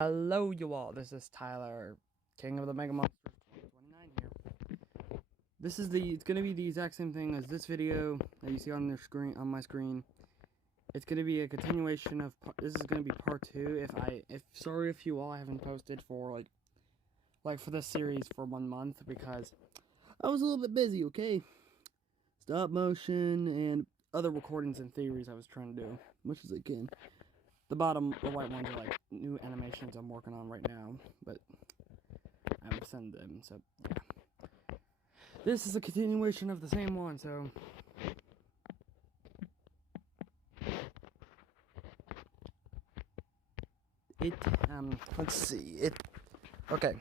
Hello, you all. This is Tyler, King of the Mega Monsters 2029 here. It's gonna be the exact same thing as this video that you see on my screen. It's gonna be a continuation of. This is gonna be part two. Sorry if you all haven't posted for for this series for 1 month because I was a little bit busy. Okay, stop motion and other recordings and theories I was trying to do, much as I can. The white ones are like new animations I'm working on right now, but I haven't sent them, so yeah. This is a continuation of the same one, so let's see, okay.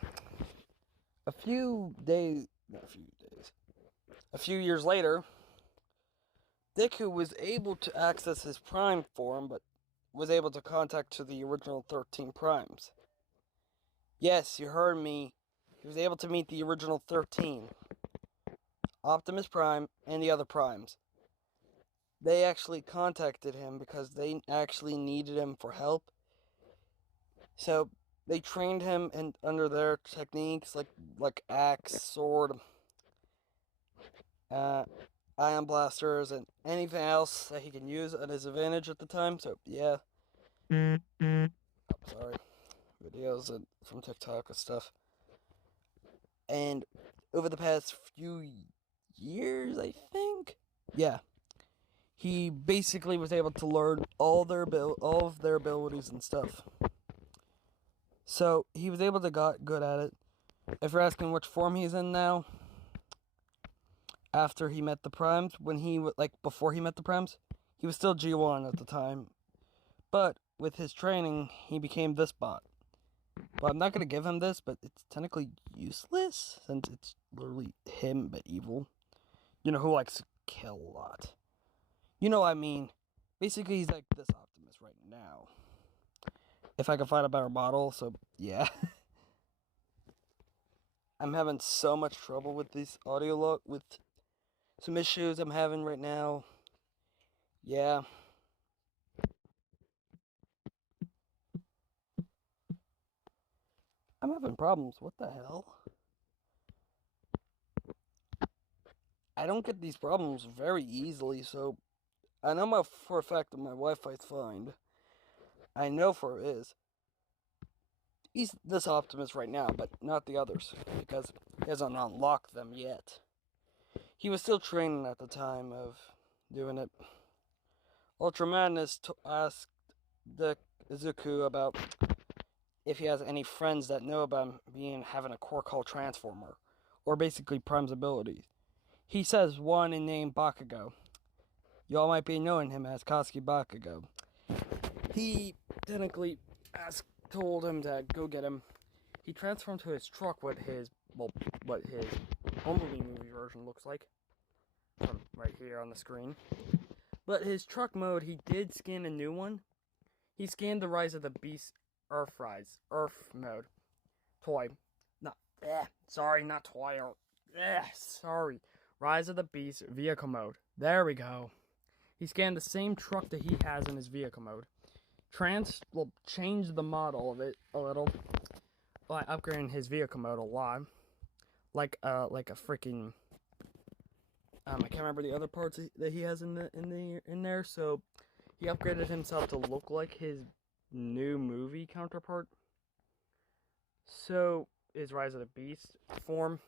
A few years later, Deku was able to access his Prime form, but was able to contact to the original 13 Primes. Yes, you heard me. He was able to meet the original 13. Optimus Prime and the other Primes. They actually contacted him because they actually needed him for help. So they trained him under their techniques like axe, sword, ion blasters, and anything else that he can use at his advantage at the time. So yeah. Sorry. Videos from TikTok and stuff. And over the past few years, I think, yeah, he basically was able to learn all of their abilities and stuff. So he was able to got good at it. If you're asking which form he's in now, after he met the Primes, before he met the Primes, he was still G1 at the time. But with his training, he became this bot. But I'm not gonna give him this, but it's technically useless since it's literally him but evil. You know, who likes to kill a lot. You know what I mean. Basically, he's like this Optimus right now. If I can find a better model, so yeah. I'm having so much trouble with this audio log, with some issues I'm having right now. Yeah. I'm having problems. What the hell? I don't get these problems very easily, so I know for a fact that my Wi-Fi's fine. I know for it is. He's this Optimus right now, but not the others, because he hasn't unlocked them yet. He was still training at the time of doing it. Ultra Madness asked the Izuku about if he has any friends that know about him having a core called Transformer, or basically Prime's abilities. He says one named Bakugo. Y'all might be knowing him as Katsuki Bakugo. He technically told him to go get him. He transformed to his truck what his Bumblebee movie version looks like. Right here on the screen. But his truck mode, he did scan a new one. He scanned the Rise of the Beast Earth mode. Toy. Not toy. Sorry. Rise of the Beast vehicle mode. There we go. He scanned the same truck that he has in his vehicle mode. Change the model of it a little by upgrading his vehicle mode a lot. Like a freaking I can't remember the other parts that he has in there, so he upgraded himself to look like his new movie counterpart. So his Rise of the Beast form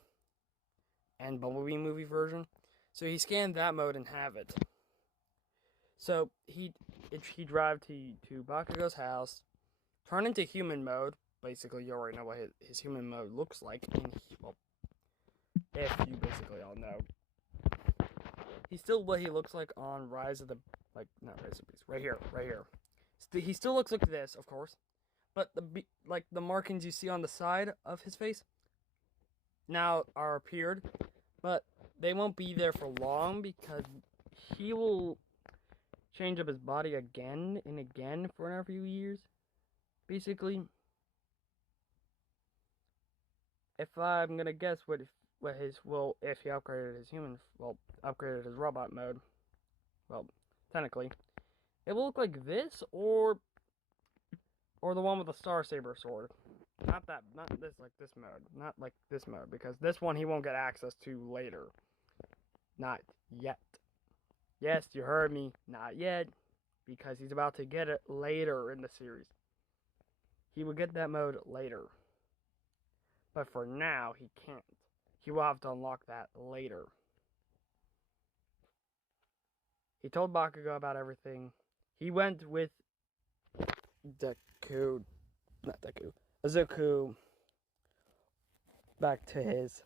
and Bumblebee movie version. So he scanned that mode and have it. So he drive to Bakugo's house, turn into human mode. Basically, you already know what his human mode looks like. If you basically all know. He's still what he looks like on not Rise of the Beast. Right here. He still looks like this, of course. But the markings you see on the side of his face now are appeared. But they won't be there for long because he will change up his body again and again for a few years. Basically, if I'm gonna guess if he upgraded his upgraded his robot mode, technically, it will look like this, or Or the one with the Star Saber sword. Not this, like this mode. Not like this mode, because this one he won't get access to later. Not yet. Yes, you heard me. Not yet. Because he's about to get it later in the series. He will get that mode later. But for now, he can't. He will have to unlock that later. He told Bakugo about everything. He went with Deku, not Deku, Izuku back to his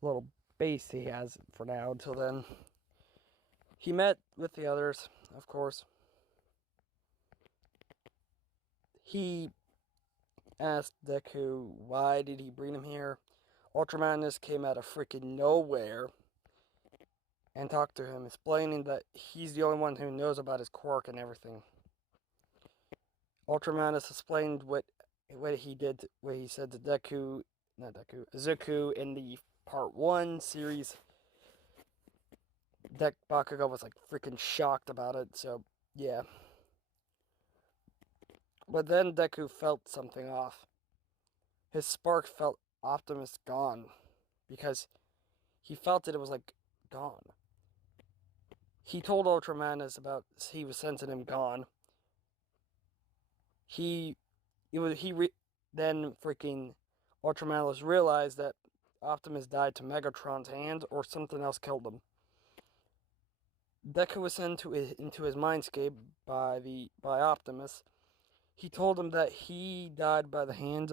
little base he has for now until then. He met with the others, of course. He asked Deku why did he bring him here. Ultra Magnus came out of freaking nowhere and talked to him, explaining that he's the only one who knows about his quirk and everything. Ultra Magnus explained what he did, what he said to Izuku in the Part 1 series. Bakugo was like freaking shocked about it, so yeah. But then Deku felt something off. His spark felt Optimus gone, because he felt that it was like gone. He told Ultra Magnus about he was sensing him gone. Then freaking Ultra Magnus realized that Optimus died to Megatron's hand or something else killed him. Deku was sent into his mindscape by Optimus. He told him that he died by the hands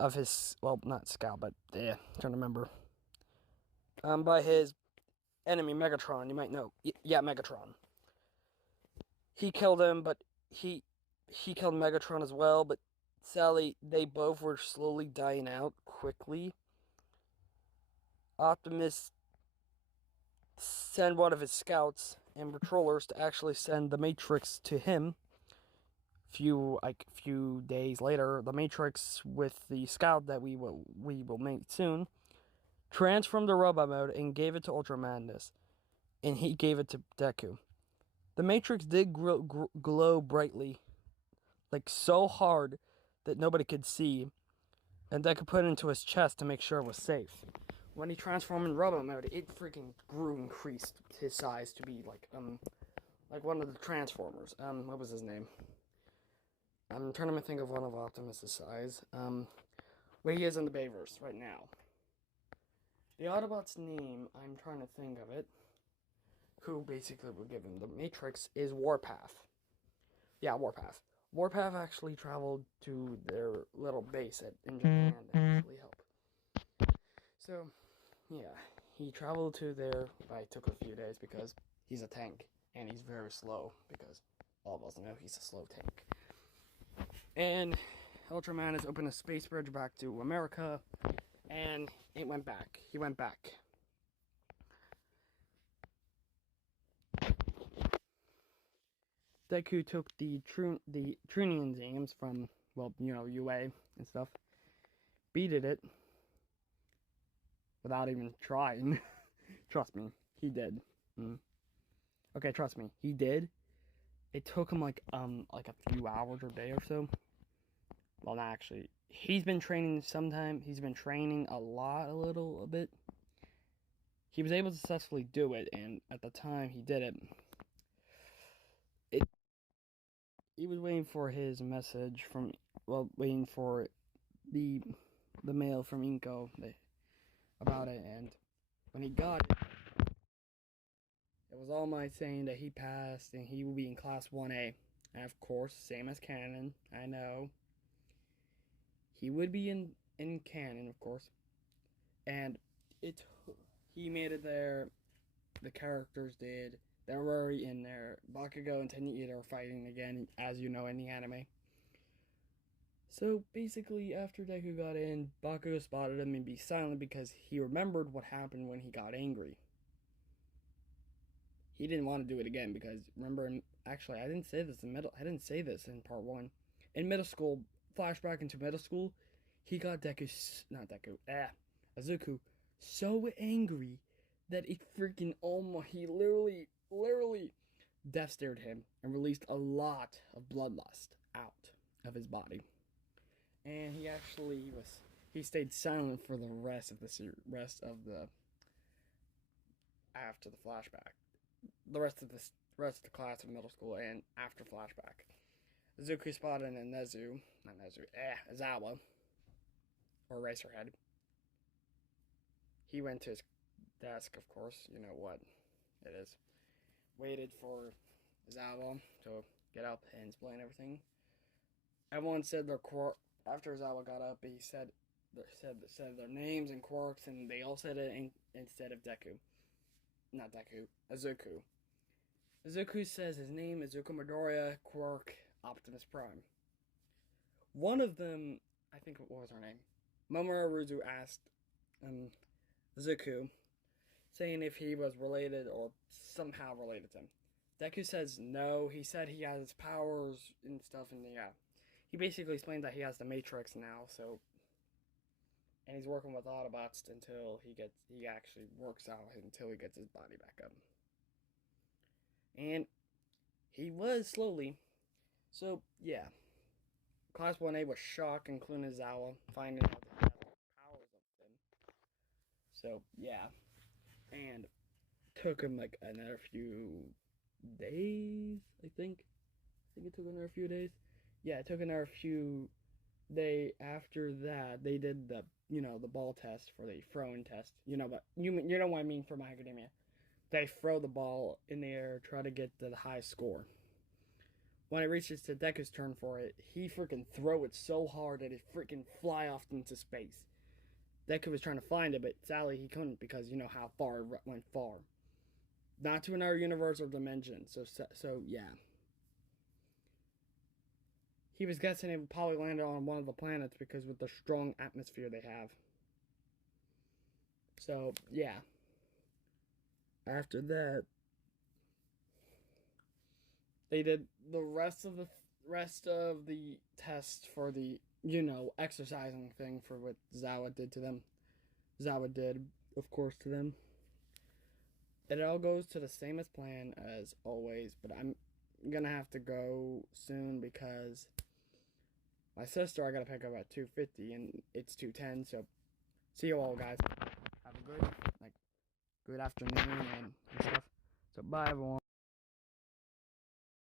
of his, well, not Scout, but trying to remember. By his enemy Megatron. You might know, yeah, Megatron. He killed him, but he killed Megatron as well. But sadly, they both were slowly dying out quickly. Optimus sent one of his scouts and patrollers to actually send the Matrix to him. Few days later, the Matrix with the scout that we will meet soon transformed the robot mode and gave it to Ultra Magnus, and he gave it to Deku. The Matrix did glow brightly, like so hard that nobody could see, and Deku put it into his chest to make sure it was safe. When he transformed in robot mode, it freaking increased his size to be like one of the Transformers. What was his name? I'm trying to think of one of Optimus' size. Where he is in the Bayverse right now. The Autobot's name, I'm trying to think of it, who basically will give him the Matrix, is Warpath. Yeah, Warpath. Warpath actually traveled to their little base in Japan to actually help. So, yeah, he traveled to there, but it took a few days because he's a tank, and he's very slow, because all of us know he's a slow tank. And Ultraman has opened a space bridge back to America, and it went back. He went back. Deku took the Trinian names from, well, you know, UA and stuff, beated it without even trying. Trust me, he did. Okay, trust me, he did. It took him like a few hours or a day or so. Well, not actually. He's been training He's been training a little bit. He was able to successfully do it, and at the time he did it, he was waiting for his message waiting for the mail from Inko about it, and when he got it, it was All Might saying that he passed and he will be in Class 1A. And of course, same as canon, I know. He would be in canon, of course. And he made it there. The characters did. They're already in there. Bakugo and Tenyi are fighting again, as you know, in the anime. So basically, after Deku got in, Bakugo spotted him and be silent because he remembered what happened when he got angry. He didn't want to do it again because remember, actually, I didn't say this in part 1. In middle school, flashback into middle school, he got Izuku so angry that it freaking he literally death stared him and released a lot of bloodlust out of his body. And he stayed silent for the rest of the after the flashback, the rest of the class of middle school and after flashback. Zuku spotted a Izawa, or Racerhead. He went to his desk, of course, you know what it is. Waited for Izawa to get up and explain everything. Everyone said their quirk. After Izawa got up, he said their names and quirks, and they all said it instead of Deku. Not Deku, Azuku. Azuku says his name is Zuko Midoriya, quirk, Optimus Prime. One of them, I think, what was her name? Mamoru Ruzu asked Zuku, saying if he was related or somehow related to him. Deku says no. He said he has powers and stuff, and yeah, he basically explained that he has the Matrix now. So, and he's working with Autobots until he actually works out until he gets his body back up. And he was slowly. So yeah, Class 1A was shocked, including Zawa, finding out that he had powers of them. So yeah, and took him like another few days, I think. It took another few days. Yeah, it took another few days after that. They did the ball test for the throwing test. But you know what I mean for My Academia. They throw the ball in the air, try to get the highest score. When it reaches to Deku's turn for it, he freaking throw it so hard that it freaking fly off into space. Deku was trying to find it, but sadly he couldn't because you know how far it went far. Not to another universe or dimension. So yeah. He was guessing it would probably land on one of the planets because with the strong atmosphere they have. So yeah. After that, they did the rest of the tests for the exercising thing for what Zawa did to them. Zawa did, of course, to them. It all goes to the same as plan as always, but I'm gonna have to go soon because my sister I gotta pick up at 2:50 and it's 2:10. So see you all, guys. Have a good afternoon and stuff. So bye, everyone.